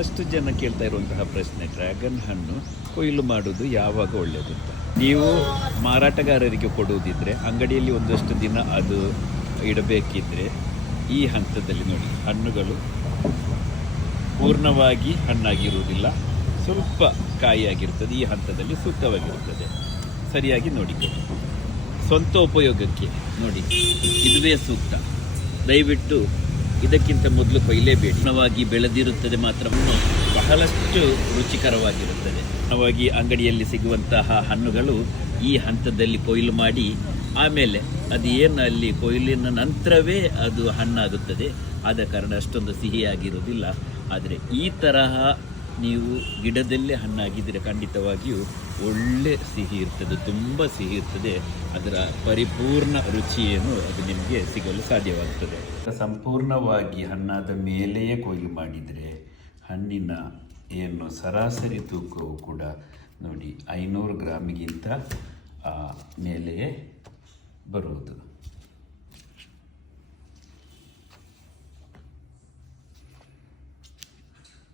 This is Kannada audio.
ಅಷ್ಟು ಜನ ಕೇಳ್ತಾ ಇರುವಂತಹ ಪ್ರಶ್ನೆ, ಡ್ರ್ಯಾಗನ್ ಹಣ್ಣು ಕೊಯ್ಲು ಮಾಡೋದು ಯಾವಾಗ ಒಳ್ಳೆಯದು ಅಂತ. ನೀವು ಮಾರಾಟಗಾರರಿಗೆ ಕೊಡುವುದಿದ್ರೆ ಅಂಗಡಿಯಲ್ಲಿ ಒಂದಷ್ಟು ದಿನ ಅದು ಇಡಬೇಕಿದ್ರೆ ಈ ಹಂತದಲ್ಲಿ ನೋಡಿ, ಹಣ್ಣುಗಳು ಪೂರ್ಣವಾಗಿ ಹಣ್ಣಾಗಿರುವುದಿಲ್ಲ, ಸ್ವಲ್ಪ ಕಾಯಿಯಾಗಿರ್ತದೆ. ಈ ಹಂತದಲ್ಲಿ ಸೂಕ್ತವಾಗಿರುತ್ತದೆ. ಸರಿಯಾಗಿ ನೋಡಿಕೊಳ್ಳಿ. ಸ್ವಂತ ಉಪಯೋಗಕ್ಕೆ ನೋಡಿ, ಇದುವೇ ಸೂಕ್ತ. ದಯವಿಟ್ಟು ಇದಕ್ಕಿಂತ ಮೊದಲು ಕೊಯ್ಲೇಬೇಡಿ. ಪೂರ್ಣವಾಗಿ ಬೆಳೆದಿರುತ್ತದೆ ಮಾತ್ರ ಬಹಳಷ್ಟು ರುಚಿಕರವಾಗಿರುತ್ತದೆ. ಪೂರ್ಣವಾಗಿ ಅಂಗಡಿಯಲ್ಲಿ ಸಿಗುವಂತಹ ಹಣ್ಣುಗಳು ಈ ಹಂತದಲ್ಲಿ ಕೊಯ್ಲು ಮಾಡಿ ಆಮೇಲೆ ಅದು ಏನು ಅಲ್ಲಿ ಕೊಯ್ಲಿನ ನಂತರವೇ ಅದು ಹಣ್ಣಾಗುತ್ತದೆ. ಆದ ಕಾರಣ ಅಷ್ಟೊಂದು ಸಿಹಿಯಾಗಿರುವುದಿಲ್ಲ. ಆದರೆ ಈ ತರಹ ನೀವು ಗಿಡದಲ್ಲೇ ಹಣ್ಣಾಗಿದ್ದರೆ ಖಂಡಿತವಾಗಿಯೂ ಒಳ್ಳೆ ಸಿಹಿ ಇರ್ತದೆ, ತುಂಬ ಸಿಹಿ ಇರ್ತದೆ. ಅದರ ಪರಿಪೂರ್ಣ ರುಚಿಯೇನು ಅದು ನಿಮಗೆ ಸಿಗಲು ಸಾಧ್ಯವಾಗ್ತದೆ. ಸಂಪೂರ್ಣವಾಗಿ ಹಣ್ಣಾದ ಮೇಲೆಯೇ ಕೊಯ್ಲು ಮಾಡಿದರೆ ಹಣ್ಣಿನ ಏನು ಸರಾಸರಿ ತೂಕವು ಕೂಡ ನೋಡಿ 500 ಗ್ರಾಮಿಗಿಂತ ಮೇಲೆಯೇ ಬರುವುದು.